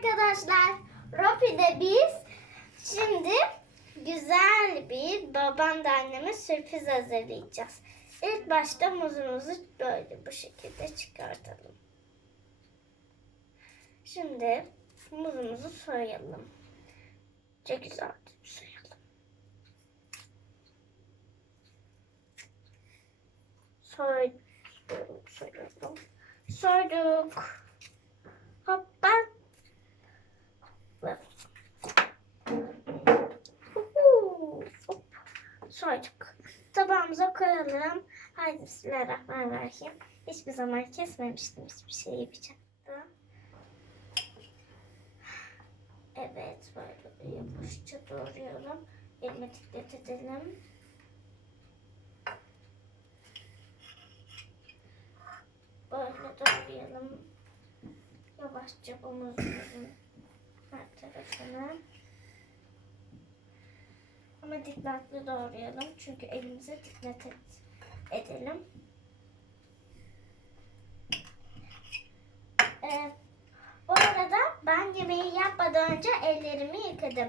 arkadaşlar. Ropi'de biz şimdi güzel bir babam da anneme sürpriz hazırlayacağız. İlk başta muzumuzu böyle bu şekilde çıkartalım. Şimdi muzumuzu soyalım. Çok güzel soyalım. Soy, soyalım. Soyduk. Soyduk. Tabağımıza koyalım. Haydi bismillahirrahmanirrahim. Hiçbir zaman kesmemiştim hiçbir şey yapacaktım. Evet böyle yapışça doğruyorum. Elime dikkat edelim. Böyle doğrayalım. Yavaşça omuzumuzun her tarafını. Ama dikkatli doğrayalım. Çünkü elimize dikkat et, edelim. Ee, bu arada ben yemeği yapmadan önce ellerimi yıkadım.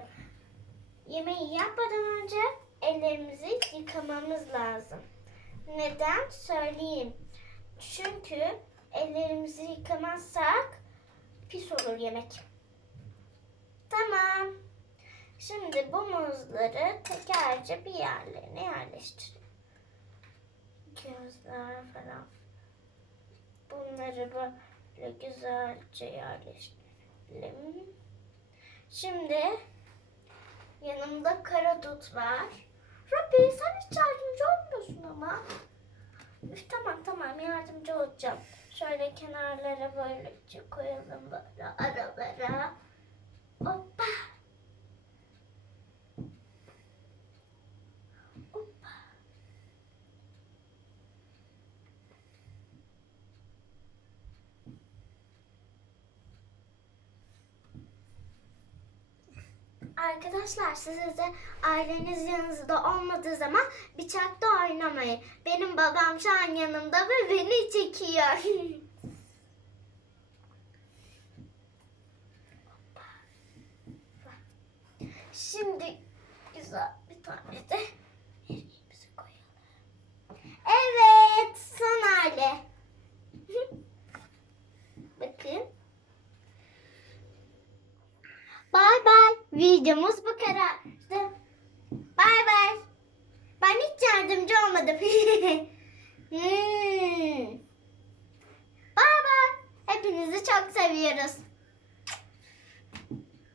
Yemeği yapmadan önce ellerimizi yıkamamız lazım. Neden? Söyleyeyim. Çünkü ellerimizi yıkamazsak pis olur yemek. Tamam. Şimdi bu muzları tekerce bir yerlerine yerleştirelim. Gözler falan. Bunları böyle güzelce yerleştirelim. Şimdi yanımda karadut var. Robby sen hiç yardımcı olmuyorsun ama. Üf, tamam tamam yardımcı olacağım. Şöyle kenarlara böylece koyalım böyle Arkadaşlar siz de aileniz yanınızda olmadığı zaman bıçakta oynamayın. Benim babam şu an yanımda ve beni çekiyor. Şimdi güzel bir tane de yemeğimizi koyalım. Evet son hali. Bakın. Bay bay. Videomuz bu kadardı. Bay bay. Ben hiç yardımcı olmadım. hmm. Bay bay. Hepinizi çok seviyoruz.